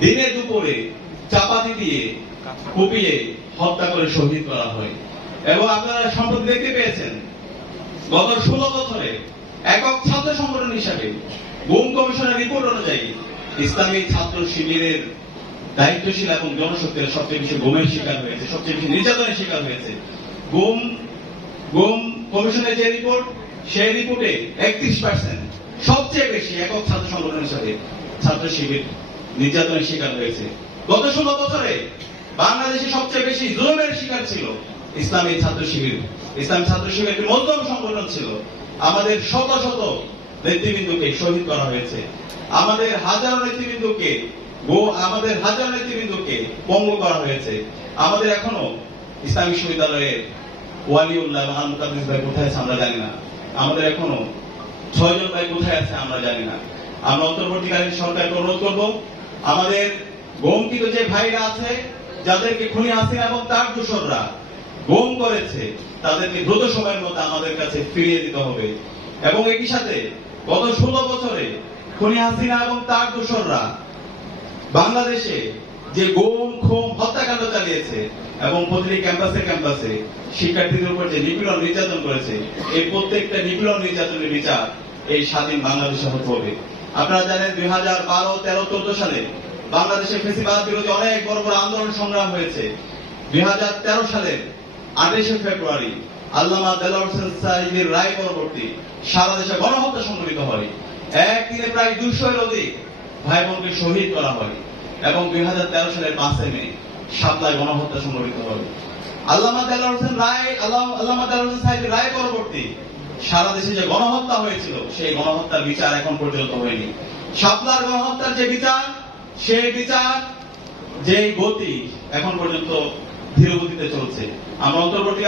দিনে দুপুরে চাপাতি দিয়ে কুপিয়ে হত্যা করে শহীদ করা হয়। এবং আপনারা সম্প্রতি দেখতে পেয়েছেন গত 16 বছরে একক ছাত্র সংগঠন হিসাবে গুম কমিশনের রিপোর্ট অনুযায়ী ইসলামী ছাত্র শিবিরের দায়িত্বশীল এবং জনশক্তির সবচেয়ে বেশি গুমের শিকার হয়েছে, সবচেয়ে বেশি নির্যাতনের শিকার হয়েছে। গুম কমিশনের যে রিপোর্ট, সেই রিপোর্টে 31% সবচেয়ে বেশি একক ছাত্র সংগঠন হিসাবে ছাত্র শিবির নির্যাতনের শিকার হয়েছে। গত 16 বছরে বাংলাদেশে সবচেয়ে বেশি জুলুমের শিকার ছিল ইসলামী ছাত্র শিবির। ইসলামী ছাত্র শিবির একটি মধ্যম সংগঠন ছিল। আমাদের শত শত নেতৃবৃন্দকে শহীদ করা হয়েছে, আমাদের হাজারো নেতৃবৃন্দকে পঙ্গু করা হয়েছে। আমাদের এখনো ইসলামী বিশ্ববিদ্যালয়ের ওয়ালিউল্লাহ এবং আল মুকাদ্দিস ভাই কোথায় আছে আমরা জানি না। আমাদের এখনো 6 জন ভাই কোথায় আছে আমরা জানি না। আমরা অন্তর্বর্তীকালীন সরকারকে অনুরোধ করব, আমাদের গুমকৃত যে ভাইরা আছে, যাদেরকে খুনি হাসিনা এবং তার দোসররা গুম করেছে, তাদেরকে দ্রুত সময়ের মধ্যে আমাদের কাছে ফিরিয়ে দিতে হবে। এবং একই সাথে গত 16 বছরে খুনি হাসিনা এবং তার দোসররা বাংলাদেশে যে গুম, খুন, হত্যাকাণ্ড চালিয়েছে এবং প্রতিটি ক্যাম্পাসে শিক্ষার্থীদের উপর যে নিপীড়ন নির্যাতন করেছে, এই প্রত্যেকটা নিপীড়ন নির্যাতনের বিচার এই স্বাধীন বাংলাদেশে হতে হবে। আপনারা জানেন 2012, 13, 14 সালে বাংলাদেশে ফ্যাসিবাদ বিরোধী অনেক বড় বড় আন্দোলন সংগ্রাম হয়েছে। 2013 সালের 28শে ফেব্রুয়ারি আল্লামা দেলোয়ার হোসেন সাঈদীর রায় পরবর্তী সারা দেশে গণহত্যা সংঘটিত হয়। একদিনে প্রায় 200 এর অধিক ভাই বোনকে শহীদ করা হয়। এবং 2013 সালের 5 মে শাপলায় গণহত্যা সংঘটিত হয়। আল্লামা দেলোয়ার হোসেন সাঈদীর রায় পরবর্তী সারা দেশে যে গণহত্যা হয়েছিল, সেই গণহত্যার বিচার এখন পর্যন্ত হয়নি। শাপলার গণহত্যার যে বিচার, সেই বিচার যে গতি এখন পর্যন্ত ধীর গতিতে চলছে। আমরা অন্তর্বর্তী